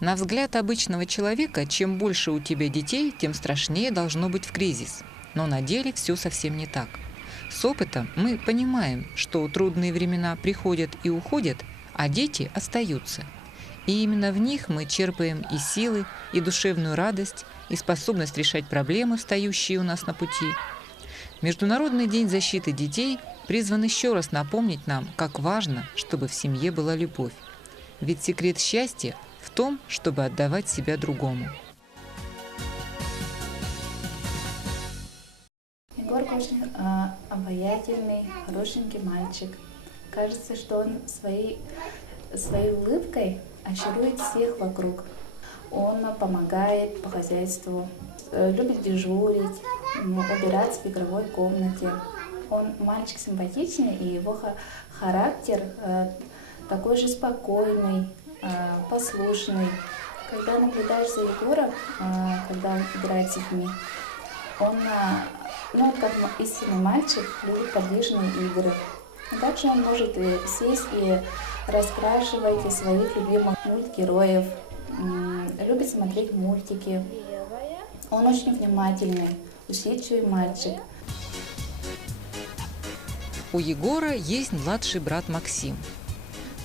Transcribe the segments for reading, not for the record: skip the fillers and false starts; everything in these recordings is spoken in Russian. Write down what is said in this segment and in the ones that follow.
На взгляд обычного человека, чем больше у тебя детей, тем страшнее должно быть в кризис. Но на деле все совсем не так. С опытом мы понимаем, что трудные времена приходят и уходят, а дети остаются. И именно в них мы черпаем и силы, и душевную радость, и способность решать проблемы, встающие у нас на пути. Международный день защиты детей призван еще раз напомнить нам, как важно, чтобы в семье была любовь. Ведь секрет счастья в том, чтобы отдавать себя другому. Егорка очень обаятельный, хорошенький мальчик. Кажется, что он своей улыбкой очарует всех вокруг. Он помогает по хозяйству, любит дежурить, убираться в игровой комнате. Он мальчик симпатичный, и его характер такой же спокойный, послушный. Когда наблюдаешь за Егором, когда он играет с детьми, он, как истинный мальчик, любит подвижные игры. И также он может сесть и раскрашивать своих любимых мультгероев, любит смотреть мультики. Он очень внимательный, усидчивый мальчик. У Егора есть младший брат Максим.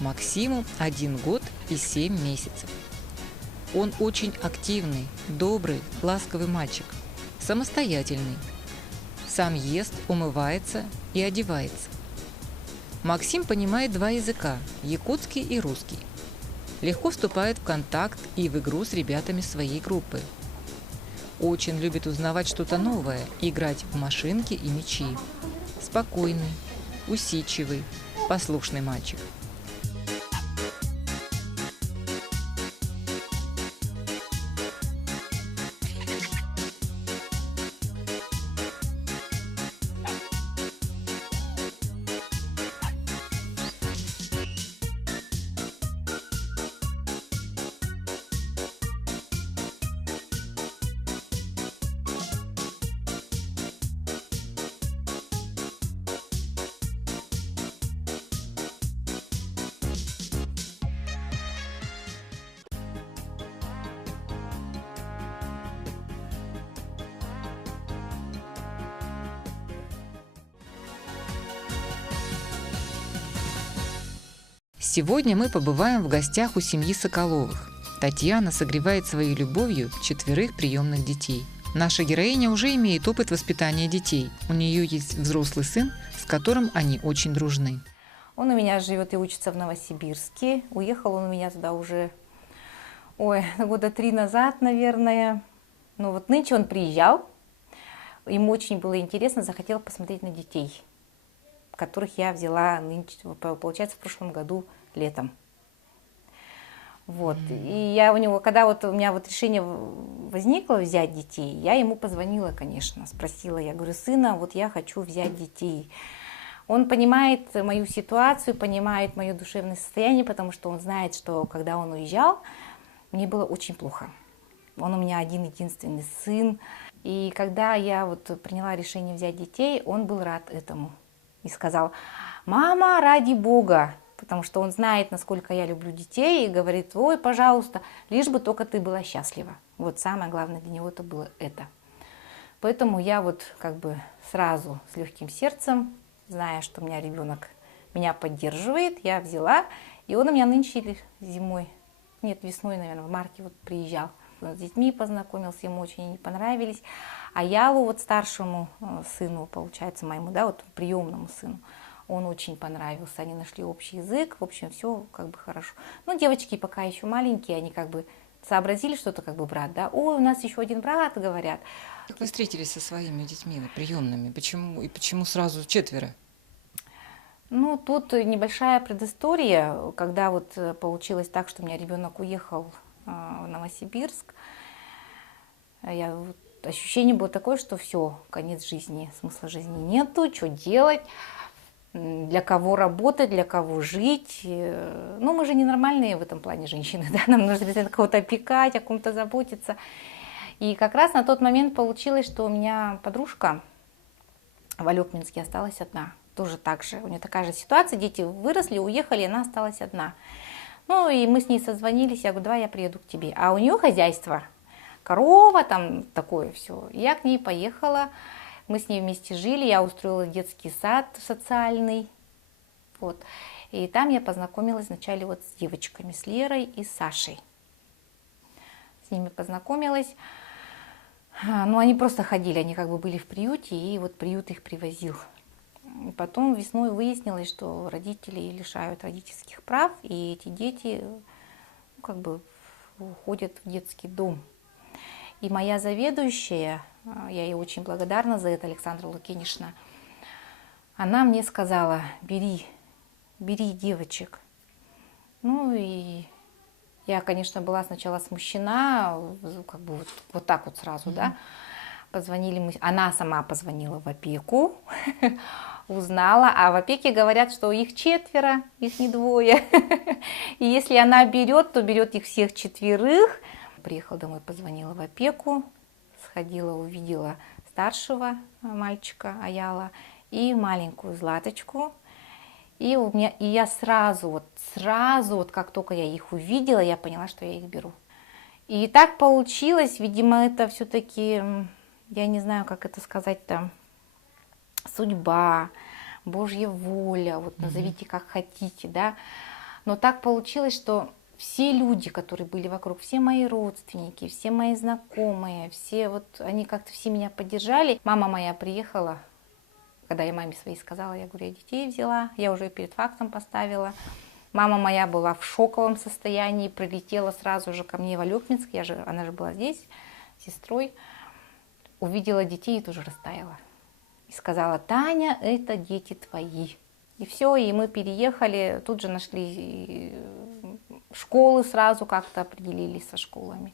Максиму 1 год и 7 месяцев. Он очень активный, добрый, ласковый мальчик, самостоятельный. Сам ест, умывается и одевается. Максим понимает 2 языка – якутский и русский. Легко вступает в контакт и в игру с ребятами своей группы. Очень любит узнавать что-то новое, играть в машинки и мячи. Спокойный, усидчивый, послушный мальчик. Сегодня мы побываем в гостях у семьи Соколовых. Татьяна согревает своей любовью 4 приемных детей. Наша героиня уже имеет опыт воспитания детей. У нее есть взрослый сын, с которым они очень дружны. Он у меня живет и учится в Новосибирске. Уехал он у меня туда уже, года 3 назад, наверное. Но вот нынче он приезжал. Ему очень было интересно, захотел посмотреть на детей, которых я взяла нынче, получается, в прошлом году летом. Вот. И я у него, когда вот у меня вот решение возникло взять детей, я ему позвонила, конечно, спросила, я говорю: сына, вот я хочу взять детей. Он понимает мою ситуацию, понимает мое душевное состояние, потому что он знает, что когда он уезжал, мне было очень плохо. Он у меня один-единственный сын. И когда я вот приняла решение взять детей, он был рад этому. И сказал: мама, ради Бога, потому что он знает, насколько я люблю детей, и говорит: ой, пожалуйста, лишь бы только ты была счастлива. Вот самое главное для него это было это. Поэтому я вот как бы сразу с легким сердцем, зная, что у меня ребенок меня поддерживает, я взяла, и он у меня нынче зимой, нет, весной, наверное, в марте вот приезжал. С детьми познакомился, ему очень они понравились. А Ялу, вот старшему сыну, получается, моему, да, вот приемному сыну, он очень понравился. Они нашли общий язык, в общем, все как бы хорошо. Но девочки пока еще маленькие, они как бы сообразили, что это как бы брат, да. Ой, у нас еще один брат, говорят. Как вы встретились со своими детьми приемными? Почему сразу 4? Ну, тут небольшая предыстория, когда вот получилось так, что у меня ребенок уехал в Новосибирск. Ощущение было такое, что все, конец жизни, смысла жизни нету, что делать, для кого работать, для кого жить. Ну, мы же ненормальные в этом плане женщины, да, нам нужно обязательно кого-то опекать, о ком-то заботиться. И как раз на тот момент получилось, что у меня подружка в Алёкминске осталась одна. Тоже так же, у нее такая же ситуация, дети выросли, уехали, и она осталась одна. Ну, и мы с ней созвонились, я говорю, давай я приеду к тебе. А у нее хозяйство, корова, там такое все. Я к ней поехала, мы с ней вместе жили, я устроила детский сад социальный. Вот. И там я познакомилась вначале вот с девочками, с Лерой и Сашей. С ними познакомилась. Ну, они просто ходили, они как бы были в приюте, и вот приют их привозил. И потом весной выяснилось, что родители лишают родительских прав, и эти дети ну, как бы уходят в детский дом. И моя заведующая, я ей очень благодарна за это, Александра Лукинишна, она мне сказала, бери девочек. Ну и я, конечно, была сначала смущена, как бы вот так вот сразу, да. Позвонили мы, она сама позвонила в опеку, узнала, а в опеке говорят, что их 4, их не 2. И если она берет, то берет их всех 4. Приехала домой, позвонила в опеку, сходила, увидела старшего мальчика Аяла и маленькую Златочку. И я сразу, как только я их увидела, я поняла, что я их беру. И так получилось, видимо, это все-таки, я не знаю, как это сказать-то, судьба, Божья воля, вот назовите как хотите, да. Но так получилось, что все люди, которые были вокруг, все мои родственники, все мои знакомые, все вот, они как-то все меня поддержали. Мама моя приехала. Когда я маме своей сказала, я говорю, я детей взяла, я уже перед фактом поставила. Мама моя была в шоковом состоянии, прилетела сразу же ко мне в Алекминск, она же была здесь, с сестрой. Увидела детей и тоже растаяла. И сказала, Таня, это дети твои. И все, и мы переехали, тут же нашли школы, сразу как-то определились со школами.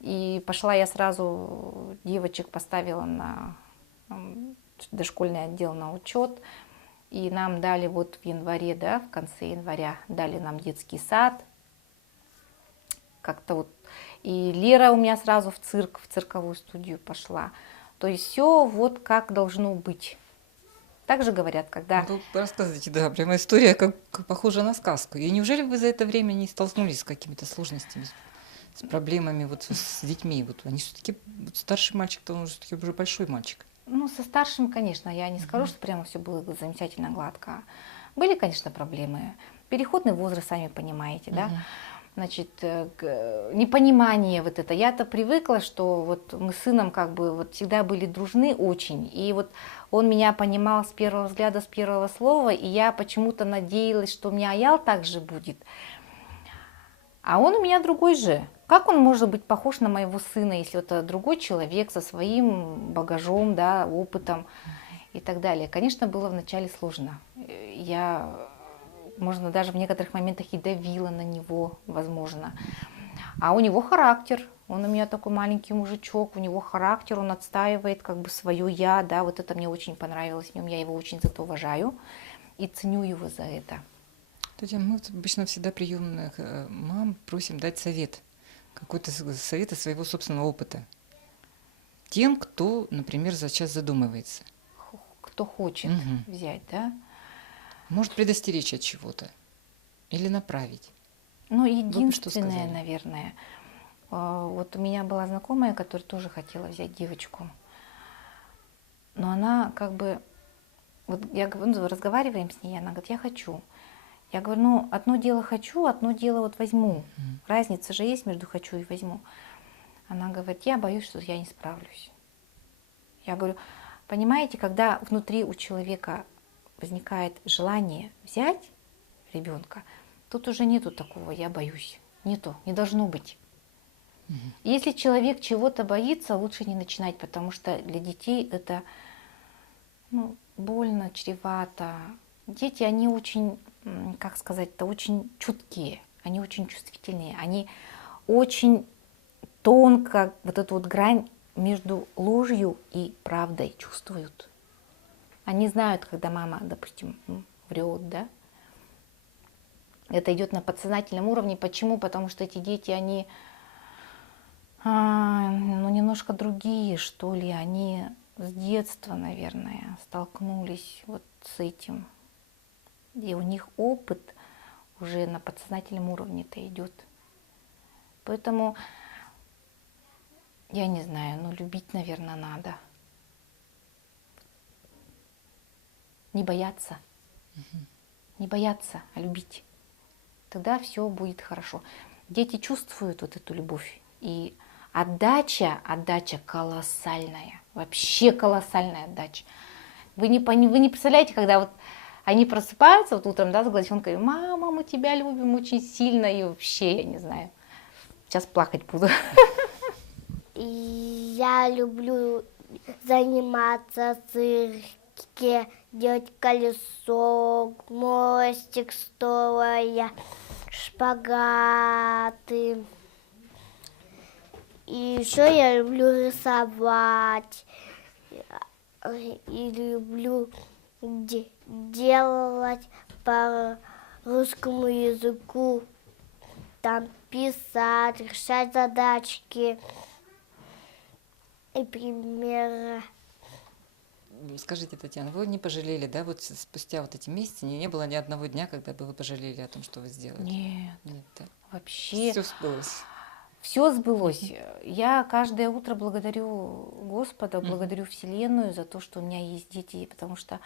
И пошла я сразу, девочек поставила на дошкольный отдел на учет, и нам дали вот в январе, да, в конце января дали нам детский сад, как-то вот, и Лера у меня сразу в цирковую студию пошла, то есть все вот как должно быть. Так же говорят, когда... Ну, рассказывайте, да, прямо история как похожа на сказку. И неужели вы за это время не столкнулись с какими-то сложностями, с проблемами вот с детьми? Вот они все-таки, вот старший мальчик-то он все-таки уже большой мальчик. Ну, со старшим, конечно, я не скажу, что прямо все было замечательно гладко. Были, конечно, проблемы. Переходный возраст, сами понимаете, да. Значит, непонимание вот это. Я-то привыкла, что вот мы с сыном как бы вот всегда были дружны очень. И вот он меня понимал с первого взгляда, с первого слова. И я почему-то надеялась, что у меня Аял так же будет. А он у меня другой же. Как он может быть похож на моего сына, если это другой человек со своим багажом, да, опытом и так далее? Конечно, было вначале сложно. Я, можно даже в некоторых моментах и давила на него, возможно. А у него характер. Он у меня такой маленький мужичок, у него характер, он отстаивает как бы свое я, да, вот это мне очень понравилось в нем, я его очень за это уважаю и ценю его за это. Татьяна, мы обычно всегда приемных мам просим дать совет. Какой-то совет из своего собственного опыта. Тем, кто, например, сейчас задумывается. Кто хочет взять, да? Может предостеречь от чего-то. Или направить. Ну, единственное, наверное. Вот у меня была знакомая, которая тоже хотела взять девочку. Но она как бы... Вот я говорю, ну, разговариваем с ней, она говорит, я хочу. Я говорю, ну, одно дело хочу, одно дело вот возьму. Разница же есть между хочу и возьму. Она говорит, я боюсь, что я не справлюсь. Я говорю, понимаете, когда внутри у человека возникает желание взять ребенка, тут уже нету такого, я боюсь. Нету, не должно быть. Если человек чего-то боится, лучше не начинать, потому что для детей это больно, чревато. Дети, они очень, как сказать-то, очень чуткие, они очень чувствительные, они очень тонко вот эту вот грань между ложью и правдой чувствуют. Они знают, когда мама, допустим, врет, да? Это идет на подсознательном уровне. Почему? Потому что эти дети, они немножко другие, что ли. Они с детства, наверное, столкнулись вот с этим. И у них опыт уже на подсознательном уровне это идет. Поэтому, я не знаю, ну любить, наверное, надо. Не бояться. Не бояться, а любить. Тогда все будет хорошо. Дети чувствуют вот эту любовь. И отдача колоссальная. Вообще колоссальная отдача. Вы не представляете, когда вот они просыпаются вот утром, да, с глазенкой, мама, мы тебя любим очень сильно, и вообще, я не знаю, сейчас плакать буду. Я люблю заниматься в цирке, делать колесо, мостик стоя, шпагаты. И еще я люблю рисовать. И люблю делать по русскому языку, там писать, решать задачки и примеры. Скажите, Татьяна, вы не пожалели, да, вот спустя вот эти месяцы не было ни одного дня, когда бы вы пожалели о том, что вы сделали? Нет, да. вообще. Все сбылось. Все сбылось. Я каждое утро благодарю Господа, благодарю Вселенную за то, что у меня есть дети, потому что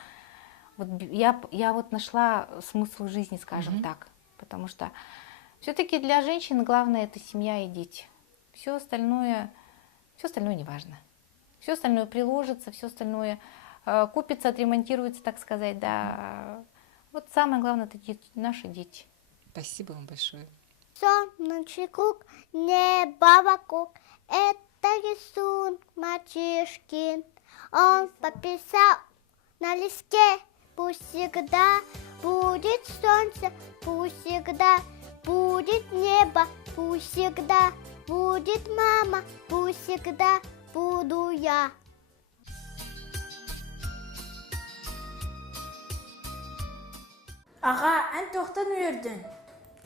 вот я вот нашла смысл жизни, скажем так, потому что все-таки для женщин главное это семья и дети. Все остальное не важно. Все остальное приложится, все остальное купится, отремонтируется, так сказать, да. Вот самое главное это наши дети. Спасибо вам большое. Солнечный круг, небо вокруг, это рисунок мальчишкин. Он пописал на листе, пусть всегда будет солнце, пусть всегда будет небо, пусть всегда будет мама, пусть всегда буду я. Ağa, en tohtan üyürdün.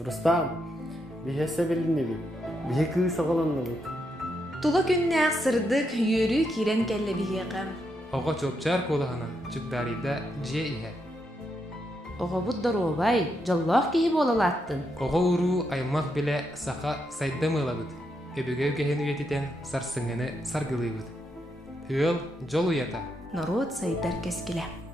Rustam, bihese bilinni bi. Bihe kısa kalanla bu. Tula günne sırdık yürü kiren kelle biheqam. Oğa çopçar kolahana çıkdarida je ihe. Oğa bu darobay, jalloh kihi bolalattın. Oğa uru aymaq bile saqa saydamılabıd. Öbügev gehen üyetiten sarsıngını sargılıybıd. Hıl jol uyata. Народ сайдар кескиле.